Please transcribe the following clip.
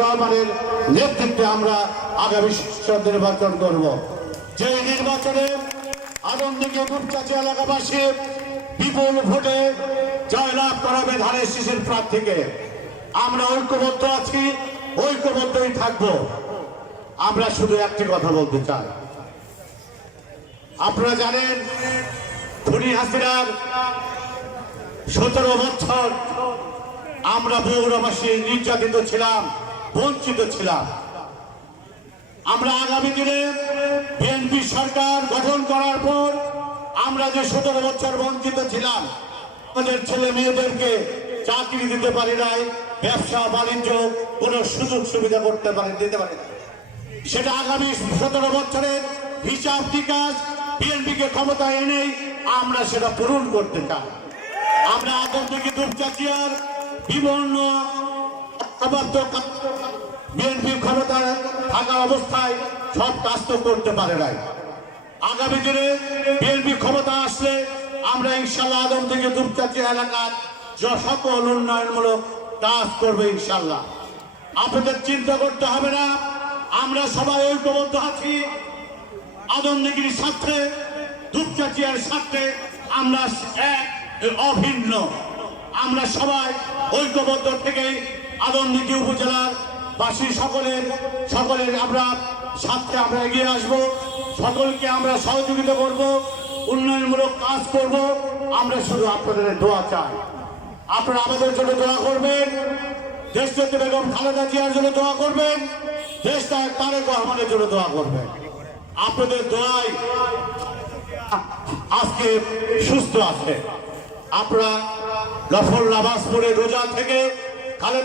রহমানের নেতৃত্বে আমরা আগামী সংসদ নির্বাচন করব। যে নির্বাচনে আনন্দকে গুপ্তাচি এলাকাবাসী বিপুল ভোটে জয়লাভ করাবে ধানের শীষের প্রার্থীকে। আমরা ঐক্যবদ্ধ আছি, ঐক্যবদ্ধই থাকবো। আমরা শুধু একটি কথা বলতে চাই, আপনারা জানেন খুনি হাসিনার 17 বছর আমরা বগুড়াবাসী নির্যাতিত ছিলাম, বঞ্চিত ছিলাম। আমরা আগামী দিনে বিএনপি সরকার গঠন করার পর আমরা যে 17 বছর বঞ্চিত ছিলাম, আমাদের ছেলে মেয়েদেরকে চাকরি দিতে পারি নাই, ব্যবসা বাণিজ্য কোনো সুযোগ সুবিধা দিতে পারি না। সেটা আগামী 17 বছরের হিসাব নিকাশ বিএনপিকে ক্ষমতায় এনেই আমরা সেটা পূরণ করতে চাই। আমরা আদম থেকে দুপচাচিয়ার বিভিন্ন বিএনপি ক্ষমতায় থাকা অবস্থায় সব কাজ তো করতে পারে নাই। আগামী দিনে বিএনপি ক্ষমতা আসলে আমরা ইনশাল্লাহ আদম থেকে দুপচাচিয়া এলাকার সকল উন্নয়নমূলক কাজ করবে ইনশাল্লাহ। আপনাদের চিন্তা করতে হবে না, আমরা সবাই ঐক্যবদ্ধ আছি। আদমদিঘির স্বার্থে, দুপচাচিয়ার স্বার্থে আমরা এক অভিন্ন। আমরা সবাই ঐক্যবদ্ধ থেকে আদমদিঘি উপজেলার বাসী সকলের আমরা স্বার্থে আমরা এগিয়ে আসব। সকলকে আমরা সহযোগিতা করব, উন্নয়নমূলক কাজ করব। আমরা শুধু আপনাদের দোয়া চাই। আপনারা আমাদের জন্য দোয়া করবেন, দেশনেত্রী বেগম খালেদা জিয়ার জন্য দোয়া করবেন, দেশ নায়ক তারেক রহমানের জন্য দোয়া করবেন। আপনাদের দোয়ায় আজকে সুস্থ আছে। আপনারা নফল নামাজ পড়ে রোজা থেকে খালেদা